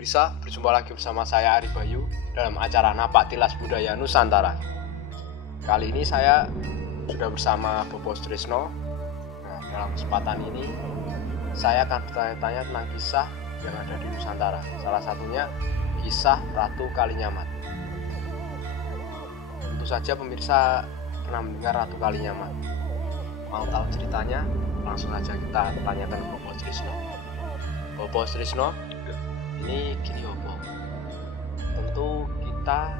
Pemirsa, berjumpa lagi bersama saya Ari Bayu dalam acara Napak Tilas Budaya Nusantara. Kali ini saya sudah bersama Bobo Sutrisno. Nah, dalam kesempatan ini saya akan bertanya-tanya tentang kisah yang ada di Nusantara. Salah satunya kisah Ratu Kalinyamat. Tentu saja pemirsa pernah mendengar Ratu Kalinyamat. Mau tahu ceritanya? Langsung aja kita tanyakan Bobo Sutrisno. Bobo Sutrisno, ini gini Bobo, tentu kita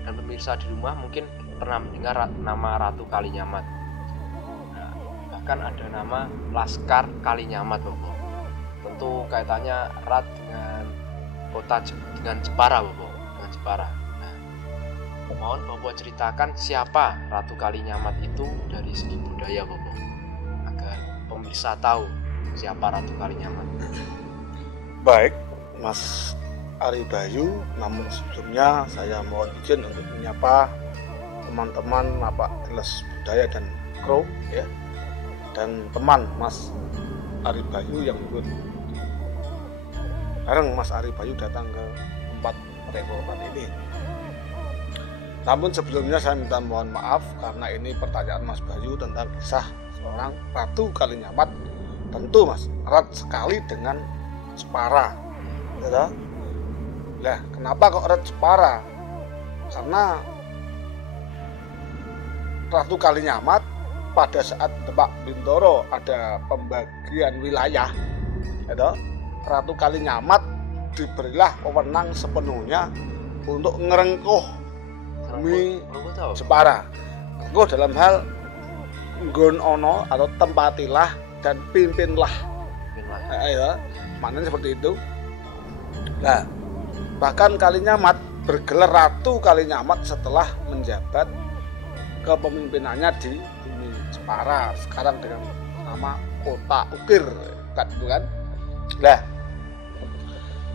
dan pemirsa di rumah mungkin pernah mendengar nama Ratu Kalinyamat. Nah, bahkan ada nama Laskar Kalinyamat Bobo. Tentu kaitannya erat dengan kota dengan Jepara Bobo, dengan Jepara. Nah, mohon Bobo ceritakan siapa Ratu Kalinyamat itu dari segi budaya Bobo, agar pemirsa tahu siapa Ratu Kalinyamat. Baik, Mas Ari Bayu, namun sebelumnya saya mohon izin untuk menyapa teman-teman Napak Tilas Budaya dan kru ya, dan teman Mas Ari Bayu yang ikut bareng Mas Ari Bayu datang ke tempat perekrutan ini. Namun sebelumnya saya minta mohon maaf karena ini pertanyaan Mas Bayu tentang kisah seorang Ratu Kalinyamat. Tentu Mas erat sekali dengan Jepara, ya. Nah, kenapa kok erat Jepara? Karena Ratu Kalinyamat pada saat Demak Bintoro ada pembagian wilayah, ya, Ratu Kalinyamat diberilah wewenang sepenuhnya untuk ngerengkuh bumi Jepara. Ngerengkuh dalam hal nggon ono atau tempatilah dan pimpinlah. Ya, maknanya seperti itu. Nah, bahkan Kalinyamat bergelar Ratu Kalinyamat setelah menjabat kepemimpinannya di bumi Jepara, sekarang dengan nama Kota Ukir, kan? Nah,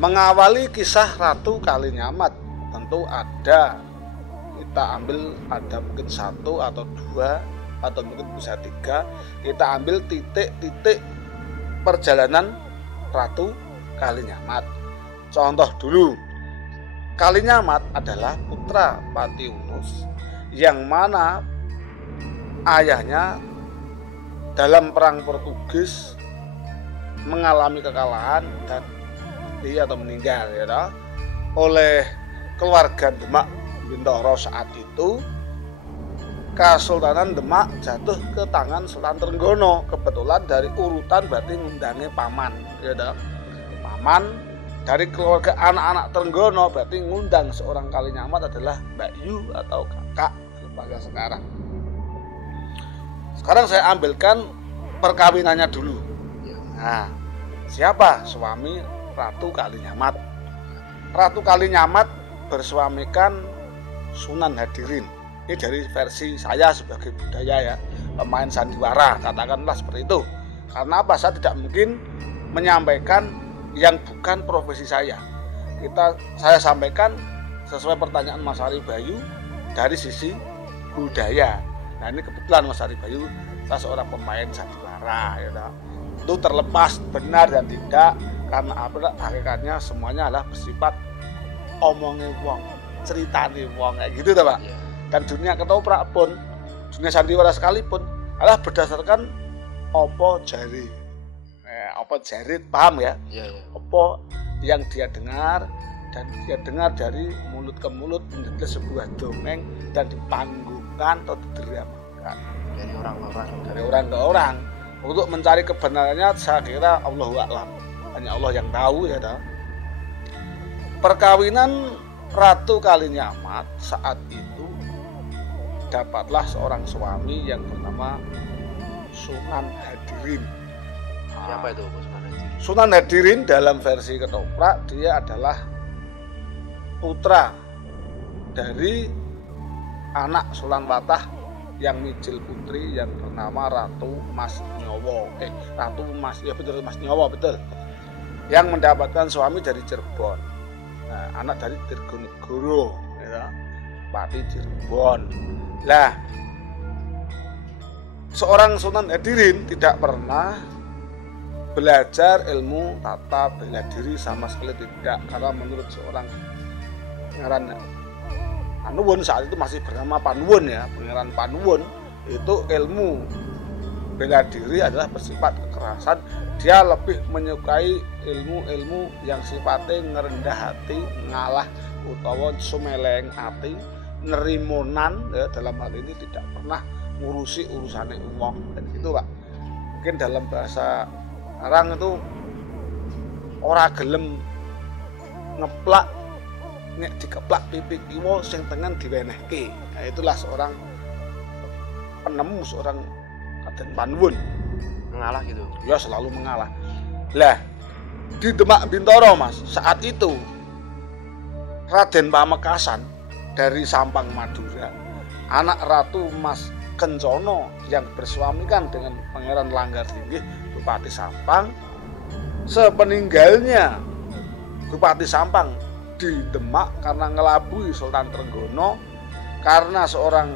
mengawali kisah Ratu Kalinyamat tentu kita ambil ada mungkin satu atau dua atau mungkin bisa tiga. Kita ambil titik-titik perjalanan Ratu Kalinyamat. Contoh dulu, Kalinyamat adalah putra Patiunus yang mana ayahnya dalam perang Portugis mengalami kekalahan dan dia meninggal, ya, oleh keluarga Demak Bintoro saat itu. Kesultanan Demak jatuh ke tangan Sultan Trenggono. Kebetulan dari urutan berarti ngundangnya paman, ya, paman dari keluarga anak-anak Trenggono berarti ngundang seorang Kalinyamat adalah Mbak Yu atau kakak sebagai sekarang. Sekarang saya ambilkan perkawinannya dulu. Nah, siapa suami Ratu Kalinyamat? Ratu Kalinyamat bersuamikan Sunan Hadirin. Ini dari versi saya sebagai budaya, ya, pemain sandiwara, katakanlah seperti itu. Karena apa? Saya tidak mungkin menyampaikan yang bukan profesi saya. Saya sampaikan sesuai pertanyaan Mas Ari Bayu dari sisi budaya. Nah, ini kebetulan Mas Ari Bayu saya seorang pemain sandiwara, ya. Itu terlepas benar dan tidak, karena apa? Hakikatnya semuanya adalah bersifat omongnya wong, ceritanya wong, kayak gitu, Pak. Dan dunia ketoprak pun, dunia sandiwara sekalipun adalah berdasarkan opo jari, opo jarit, paham ya? Opo yang dia dengar, dan dia dengar dari mulut ke mulut menjadi sebuah dongeng dan dipanggungkan atau didramakan dari orang ke orang. Untuk mencari kebenarannya saya kira Allahu a'lam, hanya Allah yang tahu, ya. Perkawinan Ratu Kalinyamat saat itu dapatlah seorang suami yang bernama Sunan Hadirin. Siapa itu Sunan Hadirin? Sunan Hadirin dalam versi ketoprak dia adalah putra dari anak Sunan Patah yang mijil putri yang bernama Ratu Mas Nyowo. Ratu Mas, ya betul, Mas Nyowo, betul. Yang mendapatkan suami dari Cirebon. Nah, anak dari Tirgonegoro, ya, Pati Cirebon. Lah, seorang Sunan Hadirin tidak pernah belajar ilmu tata bela diri sama sekali tidak, karena menurut seorang Pangeran Panuwun saat itu masih bernama Panuwun ya, Pangeran Panuwun, itu ilmu bela diri adalah bersifat kekerasan. Dia lebih menyukai ilmu-ilmu yang sifatnya ngerendah hati, ngalah utawa sumeleng hati, nerimonan ya, dalam hal ini tidak pernah ngurusi urusannya wong dan gitu Pak. Mungkin dalam bahasa orang itu ora gelem ngeplak nek dikeplak pipi kiwa sing tengen diwenehke. Nah, itulah seorang penemu, seorang Raden Panuwun. Mengalah gitu. Ya selalu mengalah. Lah di Demak Bintoro Mas, saat itu Raden Pamekasan dari Sampang Madura, anak Ratu Mas Kencono yang bersuamikan dengan Pangeran Langgarjinggih Bupati Sampang, sepeninggalnya Bupati Sampang di Demak karena ngelabui Sultan Trenggono, karena seorang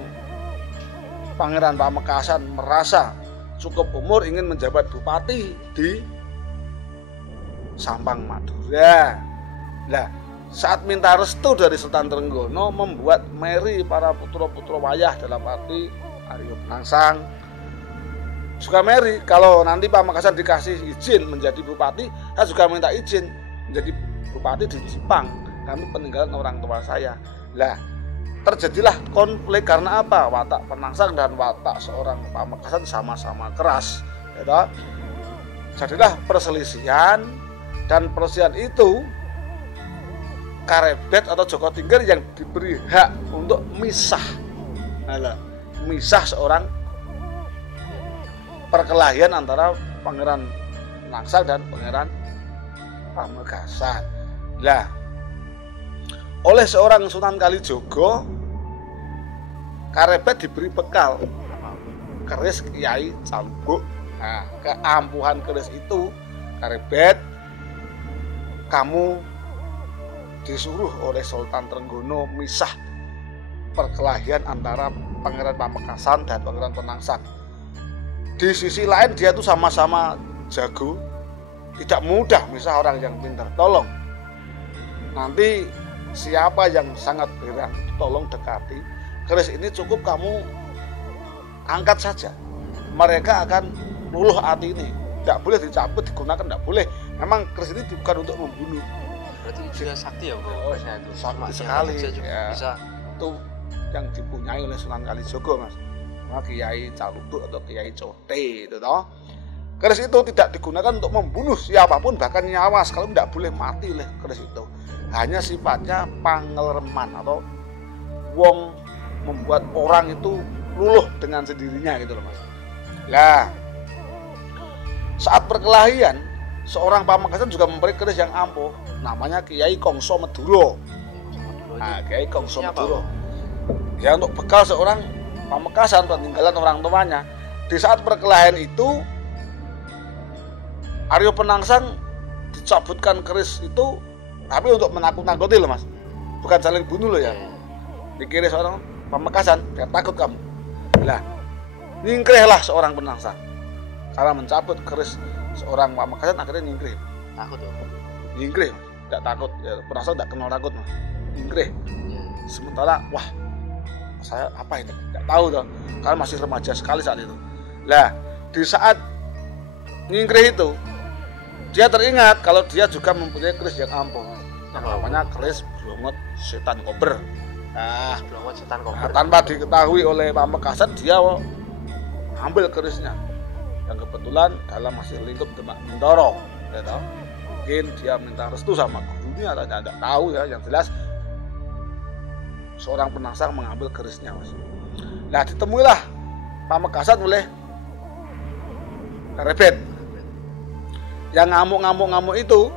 Pangeran Pamekasan merasa cukup umur ingin menjabat bupati di Sampang Madura. Nah, saat minta restu dari Sultan Trenggono, membuat meri para putra-putra wayah dalam arti Arya Penangsang juga meri, kalau nanti Pamekasan dikasih izin menjadi bupati, saya juga minta izin menjadi bupati di Jipang, kami peninggalan orang tua saya. Lah terjadilah konflik karena apa? Watak Penangsang dan watak seorang Pamekasan sama-sama keras, ya. Jadilah perselisihan, dan perselisihan itu Karebet atau Joko Tingkir yang diberi hak untuk misah, misah seorang perkelahian antara Pangeran Penangsang dan Pangeran Pamekasan. Lah oleh seorang Sunan Kalijogo, Karebet diberi bekal keris Kiai Cambuk. Nah, keampuhan keris itu, Karebet, kamu disuruh oleh Sultan Trenggono misah perkelahian antara Pangeran Pamekasan dan Pangeran Penangsang. Di sisi lain dia tuh sama-sama jago, tidak mudah misah orang yang pintar. Tolong nanti siapa yang sangat berani, tolong dekati keris ini, cukup kamu angkat saja, mereka akan luluh hati ini. Tidak boleh dicabut, digunakan, tidak boleh. Memang keris ini bukan untuk membunuh. Berarti juga sakti ya Bro? Kerisnya itu sakti sekali ya. Bisa. Itu yang dipunyai oleh Sunan Kalijogo Mas, Kiai Calubuk atau Kiai Cote itu toh. Keris itu tidak digunakan untuk membunuh siapapun, bahkan nyawa sekali tidak boleh mati oleh keris itu. Hanya sifatnya pangeleman atau wong membuat orang itu luluh dengan sendirinya gitu loh Mas. Lah saat perkelahian, seorang Pamekasan juga memberi keris yang ampuh, namanya Kiai Kongso Meduro. Nah, Kiai Kongso Meduro ya untuk bekal seorang Pamekasan peninggalan orang tuanya. Di saat perkelahian itu Arya Penangsang dicabutkan keris itu, tapi untuk menakut-nakuti loh Mas, bukan saling bunuh loh ya. Dikira seorang Pamekasan, biar takut kamu. Lah, nyingkrihlah seorang Penangsang karena mencabut keris seorang Pamekasan, akhirnya nyingkrih. Takut tuh. Nyingkrih, tidak takut. Ya, Penangsang tidak kenal takut Mas. Nyingkrih. Sementara, wah, saya apa itu? Tidak tahu tuh, karena masih remaja sekali saat itu. Lah, di saat nyingkrih itu, dia teringat kalau dia juga mempunyai keris yang ampuh, yang namanya keris Blongot Setan Kober. Nah, Blongot Setan Kober. Tanpa diketahui oleh Pamekasan, dia ambil kerisnya. Yang kebetulan dalam masih lingkup Demak Bintoro, ya tahu. Mungkin dia minta restu sama gurunya atau tidak tahu ya. Yang jelas seorang Penangsang mengambil kerisnya Mas. Nah, ditemuilah Pamekasan oleh Karebet. Yang ngamuk-ngamuk itu,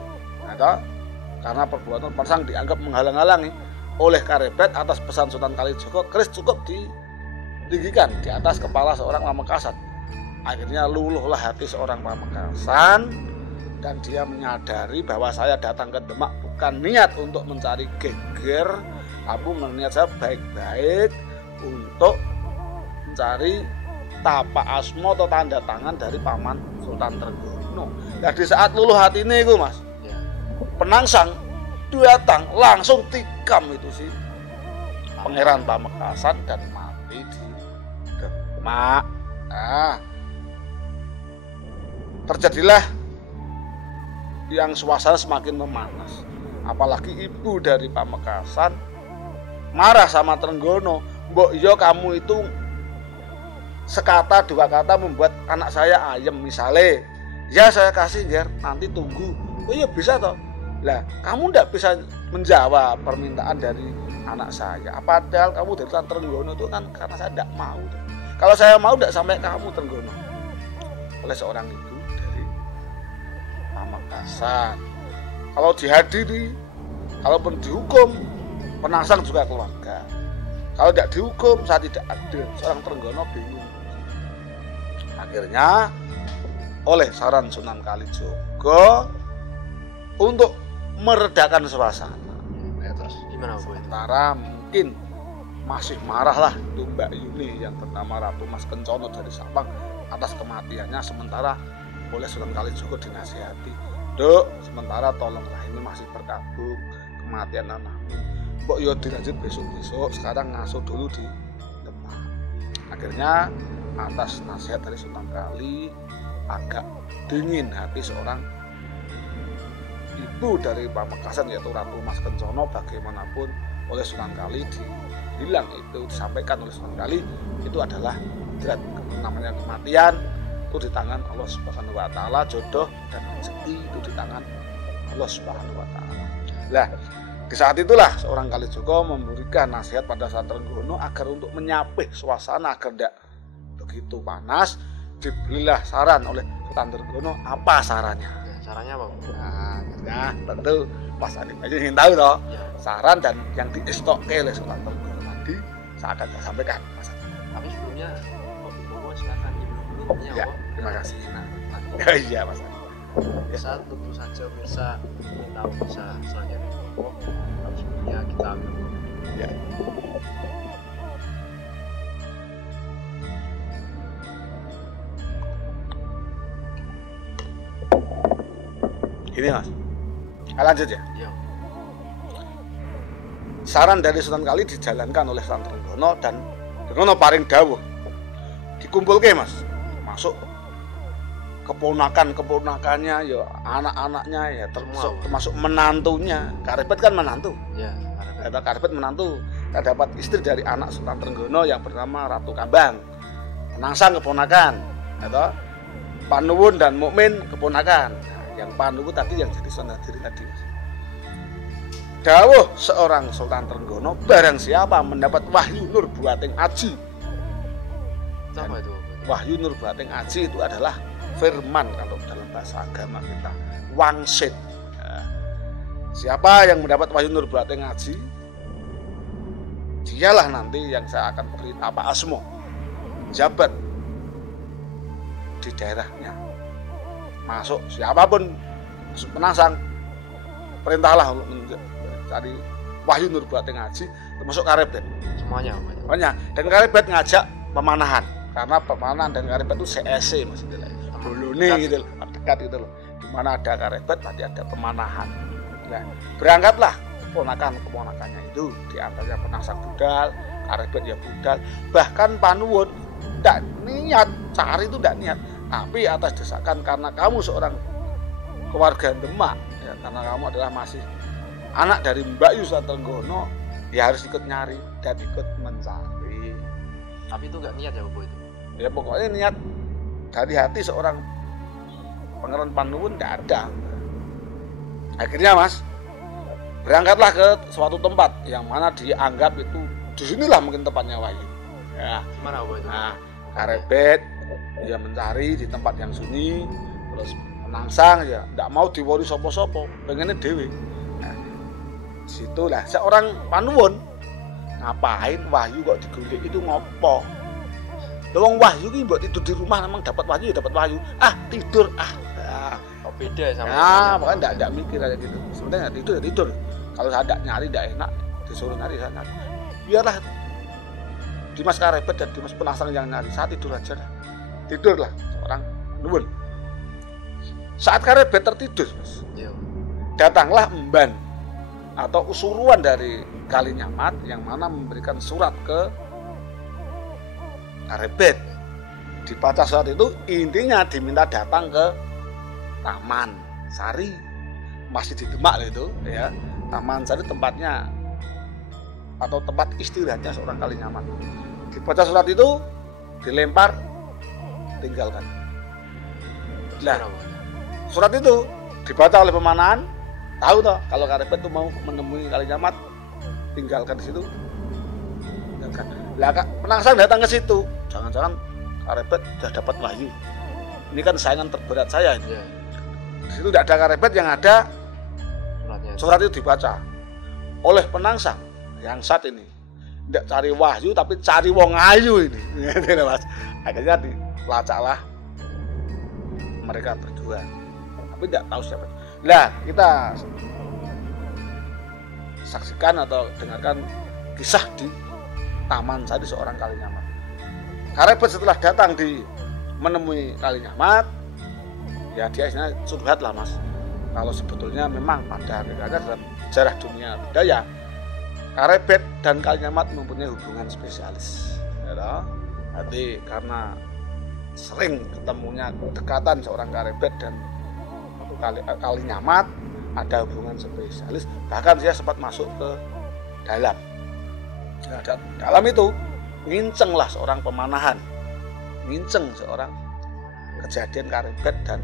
nah, karena perbuatan Penangsang dianggap menghalang-halangi oleh Karebet atas pesan Sunan Kalijogo, keris cukup ditinggikan di atas kepala seorang Pamekasan. Akhirnya luluhlah hati seorang Pamekasan, dan dia menyadari bahwa saya datang ke Demak bukan niat untuk mencari geger, tapi niat saya baik-baik untuk mencari tapak asma atau tanda tangan dari paman Sultan Trenggono. Trenggono. Nah di saat luluh hatine iku Mas, Ya. Penangsang datang langsung tikam itu si Pangeran Pamekasan dan mati di Demak. Nah, terjadilah yang suasana semakin memanas. Apalagi ibu dari Pamekasan marah sama Trenggono. Mbok yo kamu itu sekata dua kata membuat anak saya ayem misalnya. Ya saya kasih Ger, nanti tunggu. Oh iya bisa toh. Lah kamu ndak bisa menjawab permintaan dari anak saya. Padahal kamu dari Trenggono itu kan karena saya ndak mau. Kalau saya mau ndak sampai kamu Trenggono. Oleh seorang ibu dari Pamekasan. Kalau dihadiri, kalaupun dihukum, Penangsang juga keluarga. Kalau tidak dihukum, saya tidak adil. Seorang Trenggono bingung. Akhirnya, oleh saran Sunan Kalijogo untuk meredakan suasana. Ya, terus gimana Bu? Sementara mungkin masih marah lah itu Mbak Yuni yang bernama Ratu Mas Kencono dari Sabang atas kematiannya. Sementara oleh Sunan Kalijogo dinasihati, Duk, sementara tolonglah ini masih berkabung kematian anakmu. Mbok yo dilanjut besok-besok, sekarang ngasuh dulu di Demak. Akhirnya atas nasihat dari Sunan Kali agak dingin hati seorang ibu dari Pamekasan yaitu Ratu Mas Kencono. Bagaimanapun oleh Sunan Kali dibilang itu disampaikan oleh Sunan Kali itu adalah namanya kematian itu di tangan Allah Subhanahu wa taala, jodoh dan rezeki itu di tangan Allah Subhanahu wa taala. Lah, di saat itulah seorang Kalijogo memberikan nasihat pada saat Trenggono agar untuk menyapih suasana agar tidak begitu panas. Diberilah saran oleh Sultan Trenggono. Apa sarannya? Ya, sarannya apa? Nah, ya, tentu Mas Adi aja ingin tahu toh. Ya. Saran dan yang diistokke oleh Sultan Trenggono tadi saya akan sampaikan Mas Adi. Tapi sebelumnya silakan dulu Ya, terima kasih. Nah, Iya Mas Adi. bisa tentu saja bisa tahu bisa selanjutnya. Tapi sebelumnya kita ambil dulu. Ya. Gini Mas, lanjut ya. Ya. Saran dari Sunan Kali dijalankan oleh Sultan Trenggono dan Trenggono paring dawuh dikumpulke Mas, masuk keponakannya ya anak-anaknya ya termasuk menantunya. Karepet kan menantu. Ya, Karepet menantu. Kita dapat istri dari anak Sultan Trenggono yang bernama Ratu Kambang. Penangsang keponakan, atau Panuwun dan Mukmin keponakan. Yang Panuwun tadi yang jadi Sonadiri tadi. Dawuh seorang Sultan Trenggono, barang siapa mendapat wahyu nur buating aji. apa itu? Wahyu nur buating aji itu adalah firman kalau dalam bahasa agama kita, wangsit. Nah, siapa yang mendapat wahyu nur buating aji, dialah nanti yang saya akan beri apa asmo jabat di daerahnya. Masuk siapapun Penangsang perintahlah untuk mencari wahyu nur buating aji, termasuk Karepet Semuanya. dan Karepet ngajak pemanahan karena pemanahan dan Karepet itu CSC Mas Bolone gitu loh, dekat gitu loh. Di mana ada Karepet berarti ada pemanahan. Nah, berangkatlah keponakannya itu, di antaranya Penangsang budal, Karepet ya budal, bahkan Panuwun tidak niat cari itu tidak niat, tapi atas desakan karena kamu seorang keluarga Demak ya, karena kamu adalah masih anak dari Mbak Yu Sultan Trenggono, ya harus ikut nyari dan ikut mencari. Tapi itu nggak niat ya Bu itu? Ya pokoknya niat dari hati seorang Pangeran Panuwun tidak ada. Akhirnya Mas berangkatlah ke suatu tempat yang mana dianggap itu disinilah mungkin tempatnya wahyu. Ya. Mana Bu itu? Nah, Karepet dia mencari di tempat yang sunyi, terus Penangsang ya tidak mau diwori sopo-sopo, pengennya dewe. Nah, situlah seorang Panuwun ngapain wahyu kok digolek itu ngopo? Wong wahyu ki mbok tidur di rumah memang dapat wahyu ya dapat wahyu. Tidur Nah, beda sama. pokoknya enggak mikir aja gitu. Sebenarnya tidur ya tidur. Kalau saya enggak nyari enggak enak, disuruh nyari saya nyari. Biarlah Dimas Karepet dan Dimas Penangsang yang nyari, saya tidur aja dah. Tidurlah orang nuwun. Saat Karebet tertidur, Mas, Iya. datanglah emban atau usuruan dari Kalinyamat yang mana memberikan surat ke Karebet. Dibaca surat itu intinya diminta datang ke Taman Sari, masih di Demak itu ya. Taman Sari tempatnya atau tempat istirahatnya seorang Kalinyamat. Dibaca surat itu, dilempar, tinggalkan. Nah, surat itu dibaca oleh Pemanahan, tahu toh kalau Karebet itu mau menemui Kalinyamat, tinggalkan di situ. Tinggalkan. Lah Penangsang datang ke situ, jangan-jangan Karebet sudah dapat wahyu. Ini kan saingan terberat saya ini. Iya. Di situ tidak ada Karebet, yang ada Suratnya. surat itu dibaca oleh Penangsang yang saat ini tidak cari wahyu tapi cari wong ayu ini. Mas. Akhirnya dilacaklah mereka berdua, tapi tidak tahu siapa. Nah, kita saksikan atau dengarkan kisah di Taman Sari seorang Kalinyamat. Karebet setelah datang menemui Kalinyamat, ya dia istilahnya curhat lah, Mas. Kalau sebetulnya memang pada hakikatnya dalam sejarah dunia budaya, Karebet dan Kalinyamat mempunyai hubungan spesialis. Ya, jadi karena sering ketemunya kedekatan seorang Karebet dan Kalinyamat, ada hubungan spesialis. Bahkan dia sempat masuk ke dalam. Nah, dalam itu ngincenglah seorang Pemanahan, nginceng seorang kejadian Karebet dan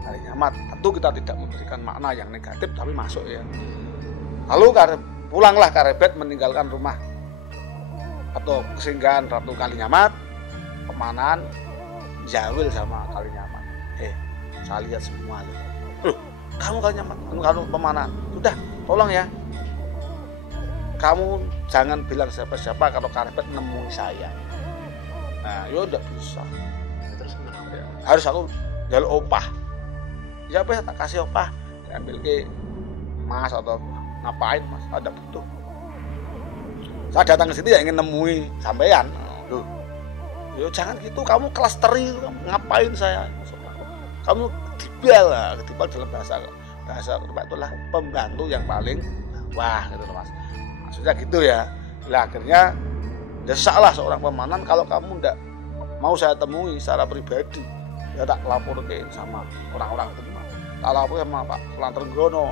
Kalinyamat. Tentu kita tidak memberikan makna yang negatif, tapi masuk ya. Lalu pulanglah Karebet meninggalkan rumah atau kesinggahan Ratu Kalinyamat. Pemanahan jawil sama Kalinyamat, saya lihat semua loh. Kamu Kalinyamat, kamu Pemanahan, udah tolong ya, kamu jangan bilang siapa-siapa kalau Karebet nemui saya. Nah, ya udah bisa. Terus kenapa? Ya, harus aku jaluk opah. Ya apa, tak kasih opah, diambil ke Mas atau ngapain Mas, ada butuh. Saya datang ke sini ya ingin nemui sampean. Loh, yo jangan gitu, kamu kelas teri, ngapain saya? Kamu dibal dalam bahasa itulah pembantu yang paling wah gitu loh, Mas. Maksudnya gitu ya. Lah akhirnya desaklah seorang Pemanahan, kalau kamu ndak mau saya temui secara pribadi, ya tak laporkan sama orang-orang Demak. Tak lapor sama Pak Sulantrenggono.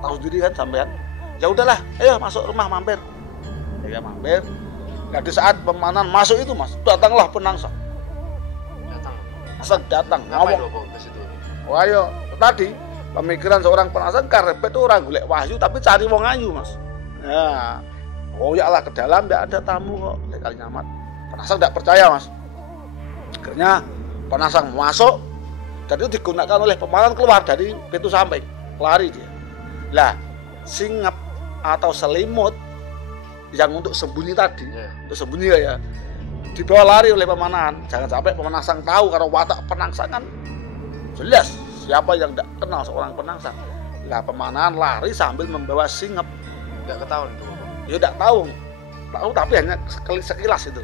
Tahu sendiri kan sampean. Ya udahlah, ayo masuk rumah mampir. Ya mampir. Nah, di saat Pemanahan masuk itu, Mas, datanglah Penangsang. Datang. Ngapain lo ke situ? Wah, ayo, tadi pemikiran seorang Penangsang, Karebet itu orang golek wahyu tapi cari wong ayu, Mas. Ya. Oh ya lah, ke dalam tidak ada tamu kok, oleh Kalinyamat. Penangsang tidak percaya, Mas. Akhirnya Penangsang masuk dan itu digunakan oleh Pemanahan keluar dari pintu samping, lari dia. Lah, singep atau selimut yang untuk sembunyi tadi, untuk sembunyi ya, dibawa lari oleh Pemanahan. Jangan sampai Penangsang tahu, karena watak Penangsang kan jelas siapa yang tidak kenal seorang Penangsang. Lah Pemanahan lari sambil membawa singep. Tidak ketahuan itu. Ya tidak tahu tapi hanya sekilas itu.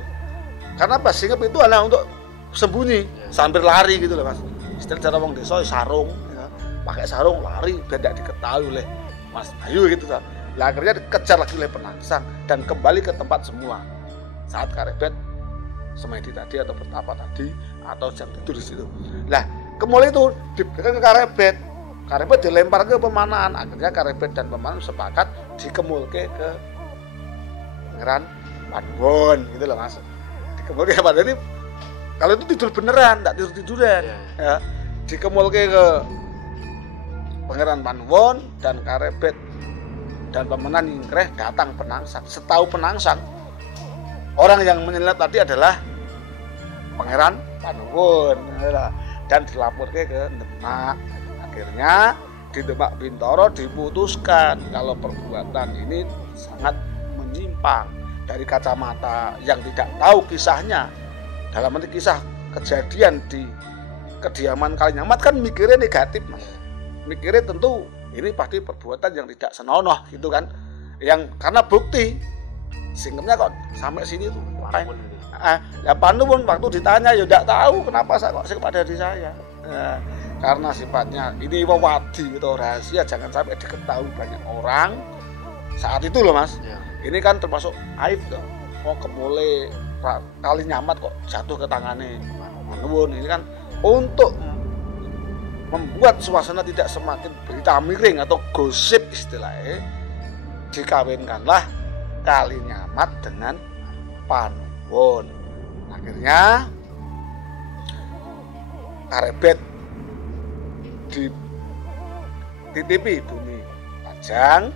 Karena apa, singep itu adalah untuk sembunyi sambil lari gitu loh, Mas. Istilah cara wong desa sarung, ya. Pakai sarung lari biar tidak diketahui oleh Mas Bayu gitu kan. Lah akhirnya dikejar lagi oleh Penangsang dan kembali ke tempat semula. Saat Karebet semedi tadi atau bertapa tadi atau jam tidur di situ. Lah kemul itu diberikan ke Karebet. Karebet dilempar ke Pemanahan. Akhirnya Karebet dan Pemanahan sepakat dikemulke ke Pangeran Panuwun gitu loh, Mas. Dikemulke ke Panuwun. Jadi kalau itu tidur beneran, tidak tidur-tiduran. Ya. Dikemulke ke Pangeran Panuwun dan Karebet dan Pemanahan ingkreh datang Penangsang. Setahu Penangsang, orang yang menyelinap tadi adalah Pangeran Panuwun dan dilaporkan ke Demak. Akhirnya di Demak Bintoro diputuskan kalau perbuatan ini sangat menyimpang. Dari kacamata yang tidak tahu kisahnya, dalam arti kisah kejadian di kediaman Kalinyamat kan mikirnya negatif, Mas. Mikirnya tentu ini pasti perbuatan yang tidak senonoh gitu kan. Yang karena bukti singkemnya kok sampai sini tuh ngapain? Ya Panuwun waktu ditanya ya tidak tahu kenapa kok singkep ada di saya. karena sifatnya ini wawadi atau rahasia, jangan sampai diketahui banyak orang saat itu loh Mas. Ya. Ini kan termasuk aib tuh. Kok kemule Kalinyamat kok jatuh ke tangannya Panuwun. Ini kan untuk membuat suasana tidak semakin berita miring atau gosip istilahnya, dikawinkanlah Kalinyamat dengan Panuwun. Akhirnya Karebet dititipi bumi Pajang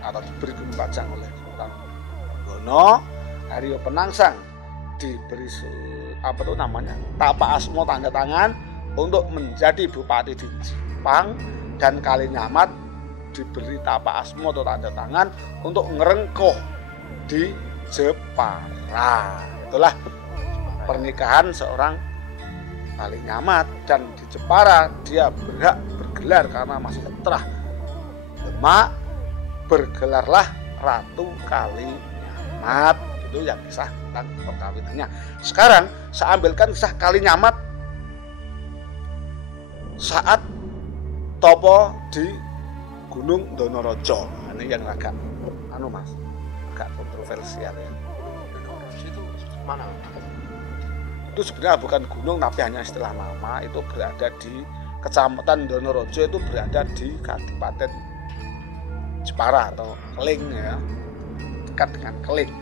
atau diberi bumi Pajang oleh Sultan Trenggono. Arya Penangsang diberi tapak asma tanda tangan untuk menjadi bupati di Jepang, dan Kalinyamat diberi tapak asma atau tanda tangan untuk ngerengkoh di Jepara. Itulah pernikahan seorang Kalinyamat, dan di Jepara dia berhak bergelar karena masih terah Demak, bergelarlah Ratu Kalinyamat. Itu yang kisah tentang perkawinannya. Sekarang saya ambilkan kisah Kalinyamat saat topo di Gunung Donorojo. Ini yang agak Mas, agak kontroversial ya. Donorojo itu mana? Itu sebenarnya bukan gunung tapi hanya istilah nama. Itu berada di Kecamatan Donorojo, itu berada di Kabupaten Jepara atau Keling ya, dekat dengan Keling.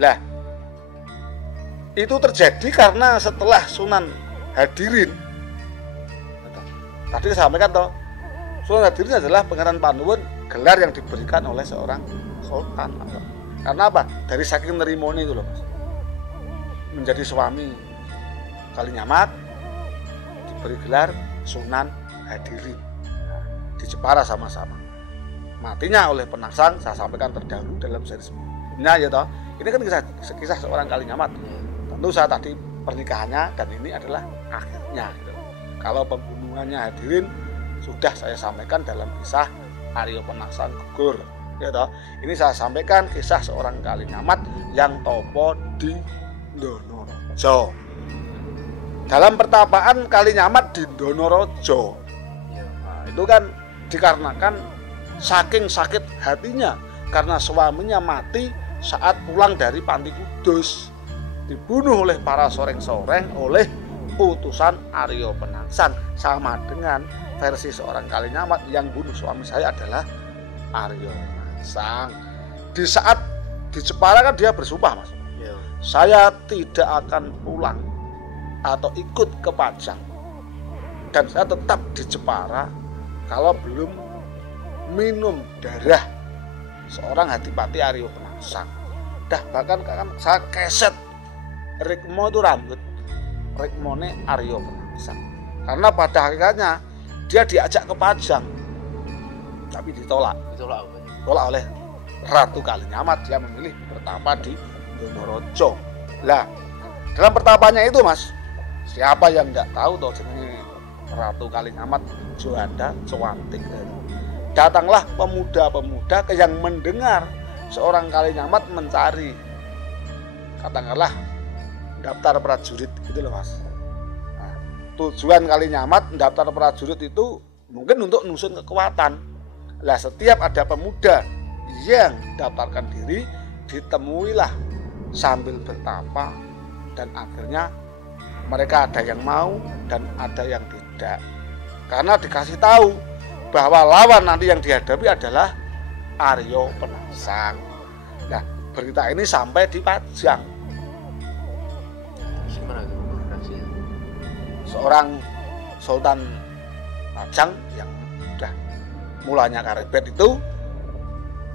Lah, itu terjadi karena setelah Sunan Hadirin, tadi saya sampaikan toh, Sunan Hadirin adalah Pangeran Panuwun, gelar yang diberikan oleh seorang sultan. Karena apa? Dari saking nerimoni itu loh Mas, menjadi suami Kalinyamat diberi gelar Sunan Hadirin. Di Jepara sama-sama. Matinya oleh Penangsang saya sampaikan terdahulu dalam seri sebelumnya ya toh. Ini kan kisah seorang Kalinyamat. Tentu saya tadi pernikahannya, dan ini adalah akhirnya gitu. Kalau pembunuhannya Hadirin sudah saya sampaikan dalam kisah Arya Penangsang gugur ya toh. Ini saya sampaikan kisah seorang Kalinyamat yang topo di Donorojo. Dalam pertapaan Kalinyamat di Donorojo, nah, itu kan dikarenakan saking sakit hatinya karena suaminya mati saat pulang dari Panti Kudus, dibunuh oleh para soreng-soreng oleh utusan Arya Penangsang. Sama dengan versi seorang Kalinyamat, yang bunuh suami saya adalah Arya Penangsang. Di saat di Jepara kan dia bersumpah Mas, saya tidak akan pulang atau ikut ke Pajang, dan saya tetap di Jepara kalau belum minum darah seorang Adipati Arya Penangsang. Bahkan kan saya keset rikmo itu rambut rikmone Arya Penangsang, karena pada akhirnya dia diajak ke Pajang tapi ditolak oleh Ratu Kalinyamat. Dia memilih bertapa di Donorojo. Lah, dalam pertapanya itu Mas, siapa yang tidak tahu toh jenenge Ratu Kalinyamat Juanda Cuantik. Datanglah pemuda-pemuda yang mendengar seorang Kalinyamat mencari, katakanlah, daftar prajurit gitu loh Mas. Nah, tujuan Kalinyamat daftar prajurit itu mungkin untuk nusun kekuatan. Lah, setiap ada pemuda yang daftarkan diri, ditemuilah sambil bertapa, dan akhirnya mereka ada yang mau dan ada yang tidak. Karena dikasih tahu bahwa lawan nanti yang dihadapi adalah Arya Penangsang. Nah, berita ini sampai di Pajang. Gimana itu reaksinya? Seorang Sultan Pajang yang sudah mulanya Karebet itu,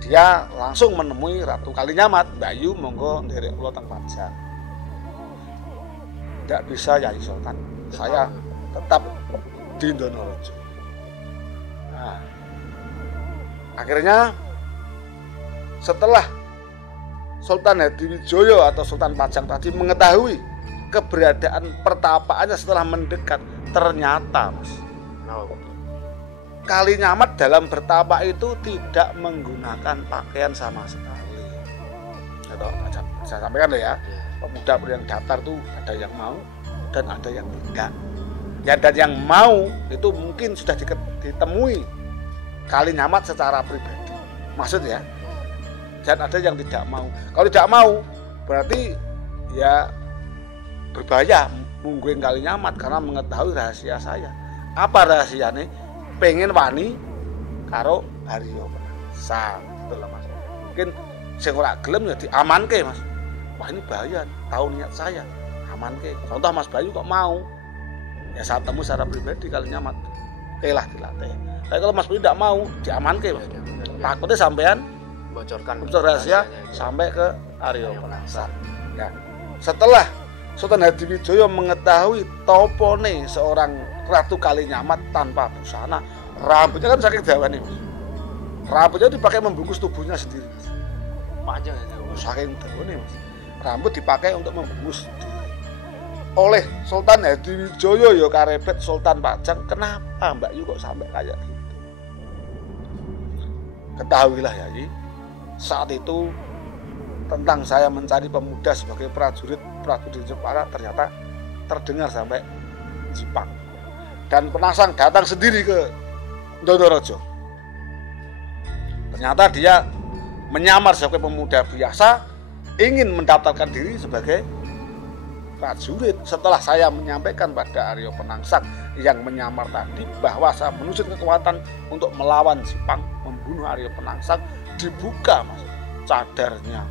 dia langsung menemui Ratu Kalinyamat, Bayu monggo nderek kula teng Pajang. Tidak bisa Yai Sultan, saya tetap di Donorojo. Nah, akhirnya setelah Sultan Hadiwijaya atau Sultan Pajang tadi mengetahui keberadaan pertapaannya setelah mendekat, ternyata Mas, Kalinyamat dalam bertapa itu tidak menggunakan pakaian sama sekali. Atau saya sampaikan ya, pemuda yang daftar tuh ada yang mau dan ada yang tidak. Ya, dan yang mau itu mungkin sudah ditemui Kalinyamat secara pribadi, maksud ya. Dan ada yang tidak mau. Kalau tidak mau berarti ya berbahaya mungguing Kalinyamat karena mengetahui rahasia saya. Apa rahasianya? Pengen wani karo Arya Penangsang, betul Mas. Mungkin sing ora gelem ya diamanke Mas. Wah ini bahaya, tahu niat saya, amanke. Contoh Mas Bayu kok mau, ya saat temu secara pribadi Kalinyamat, oke lah dilatih. Tapi kalau Mas Bayu tidak mau, diamanke Mas. Takutnya sampean bocorkan bocor rahasia sampai ke Arya Penangsang. Ya. Setelah Sultan Hadiwijaya mengetahui topone seorang Ratu Kalinyamat tanpa busana, rambutnya kan saking dawane Mas. Rambutnya dipakai membungkus tubuhnya sendiri Mas. Panjang ya, saking dawane Mas. Rambut dipakai untuk membungkus diri. Oleh Sultan Hadiwijaya ya karebet Sultan Pajang, kenapa Mbak Yu kok sampai kayak gitu? Ketahuilah ya, saat itu tentang saya mencari pemuda sebagai prajurit di Jepara ternyata terdengar sampai Jepang. Dan Penangsang datang sendiri ke Donorojo. Ternyata dia menyamar sebagai pemuda biasa, ingin mendaftarkan diri sebagai prajurit. Setelah saya menyampaikan pada Arya Penangsang yang menyamar tadi bahwa saya menuntut kekuatan untuk melawan Jepang, membunuh Arya Penangsang, dibuka Mas cadarnya,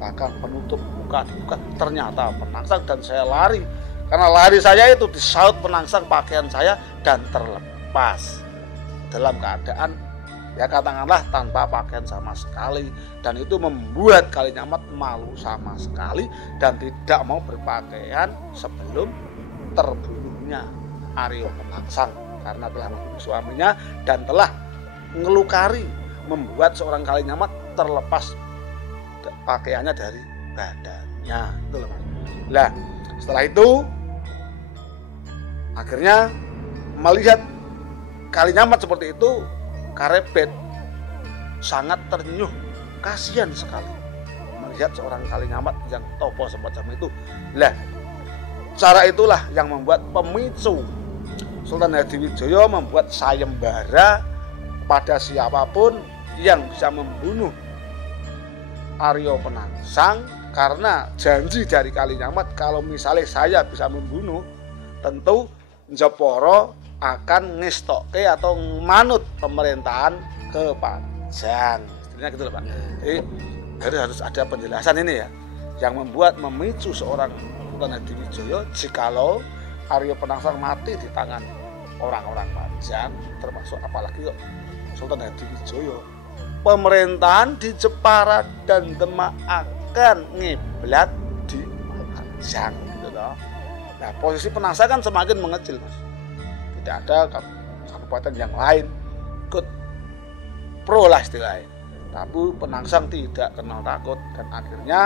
bahkan penutup muka dibuka, ternyata Penangsang, dan saya lari. Karena lari saya itu disaut Penangsang pakaian saya dan terlepas dalam keadaan ya katakanlah tanpa pakaian sama sekali, dan itu membuat Kalinyamat malu sama sekali dan tidak mau berpakaian sebelum terbunuhnya Arya Penangsang karena telah membunuh suaminya dan telah ngelukari, membuat seorang Kalinyamat terlepas pakaiannya dari badannya. Itu loh Mas. Nah, setelah itu akhirnya melihat Kalinyamat seperti itu, karebet sangat ternyuh, kasihan sekali melihat seorang Kalinyamat yang topo semacam itu. Lah, cara itulah yang membuat pemicu Sultan Hadiwijaya membuat sayembara pada siapapun yang bisa membunuh Arya Penangsang, karena janji dari Kalinyamat kalau misalnya saya bisa membunuh, tentu Jepara akan ngestoke atau manut pemerintahan ke Pajang. Istilahnya gitu loh Pak. Jadi harus ada penjelasan ini ya, yang membuat memicu seorang Sultan Hadiwijaya jikalau Arya Penangsang mati di tangan orang-orang Pajang, termasuk apalagi kok Sultan Hadiwijaya. Pemerintahan di Jepara dan Demak akan ngiblat di Pajang gitu loh. Nah, posisi Penangsang kan semakin mengecil Mas. Tidak ada kabupaten yang lain ikut pro lah istilahnya. Tapi Penangsang tidak kenal takut, dan akhirnya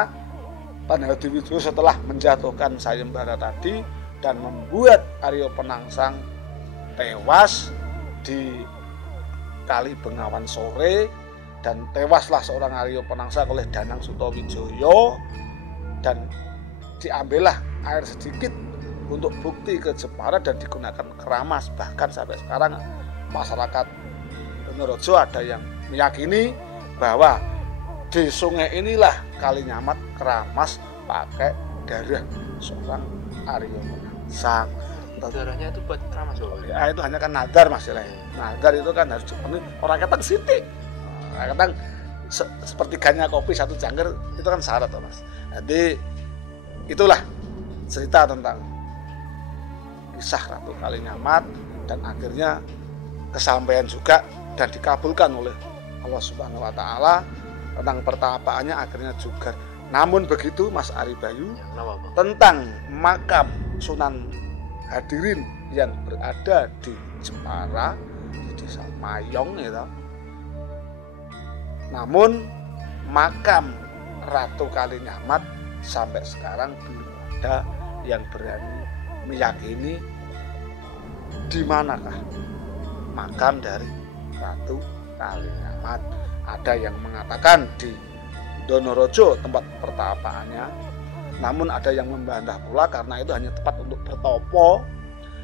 Sultan Hadiwijaya setelah menjatuhkan sayembara tadi dan membuat Arya Penangsang tewas di Kali Bengawan sore, dan tewaslah seorang Arya Penangsang oleh Danang Sutawijaya, dan diambillah air sedikit untuk bukti ke Jepara dan digunakan keramas. Bahkan sampai sekarang masyarakat Donorojo ada yang meyakini bahwa di sungai inilah Kalinyamat keramas pakai darah seorang Arya Penangsang. Darahnya itu buat keramas ya, itu hanya kan nadar Mas ya. Nadar itu kan harus dipenuhi orang ketang sitik. Orang ketang sepertiganya kopi satu cangkir, itu kan syarat Mas. Jadi itulah cerita tentang kisah Ratu Kalinyamat, dan akhirnya kesampaian juga dan dikabulkan oleh Allah Subhanahu wa taala tentang pertapaannya akhirnya juga. Namun begitu Mas Ari Bayu, tentang makam Sunan Hadirin yang berada di Jepara, di Desa Mayong gitu. Namun makam Ratu Kalinyamat sampai sekarang belum ada yang berani meyakini di manakah makam dari Ratu Kalinyamat. Ada yang mengatakan di Donorojo tempat pertapaannya, namun ada yang membantah pula karena itu hanya tempat untuk bertopo,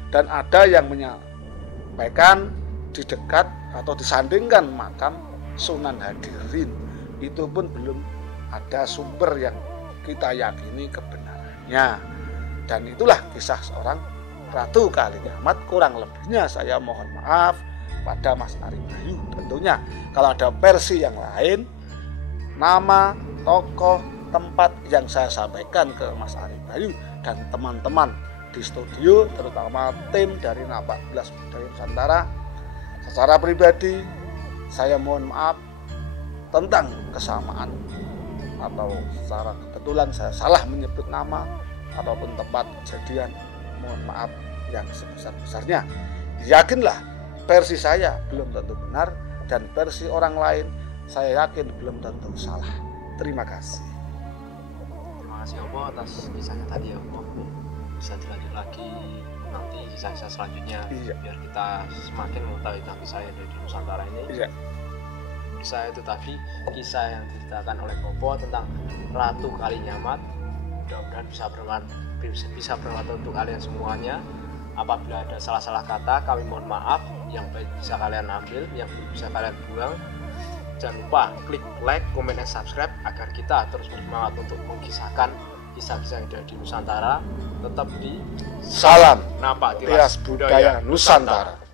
dan ada yang menyampaikan di dekat atau disandingkan makam Sunan Hadirin. Itu pun belum ada sumber yang kita yakini kebenarannya. Dan itulah kisah seorang Ratu Kalinyamat. Kurang lebihnya saya mohon maaf pada Mas Ari Bayu. Tentunya kalau ada versi yang lain, nama, tokoh, tempat yang saya sampaikan ke Mas Ari Bayu dan teman-teman di studio, terutama tim dari Napak Tilas Budaya Nusantara, secara pribadi saya mohon maaf tentang kesamaan atau secara kebetulan saya salah menyebut nama ataupun tempat kejadian. Mohon maaf yang sebesar-besarnya. Yakinlah versi saya belum tentu benar dan versi orang lain saya yakin belum tentu salah. Terima kasih. Terima kasih Opo atas kisahnya tadi ya Opo. Bisa dilanjut lagi nanti kisah-kisah selanjutnya. Iya. Biar kita semakin mengetahui tentang kisah yang ada di Nusantara ini. Iya. Kisah itu tadi kisah yang diceritakan oleh Opo tentang Ratu Kalinyamat. Mudah-mudahan bisa bermanfaat untuk kalian semuanya. Apabila ada salah-salah kata kami mohon maaf. Yang baik bisa kalian ambil, yang buruk bisa kalian buang. Jangan lupa klik like, komen, dan subscribe agar kita terus bersemangat untuk mengisahkan kisah-kisah yang ada di Nusantara. Tetap di Salam Napak Tilas Budaya Nusantara.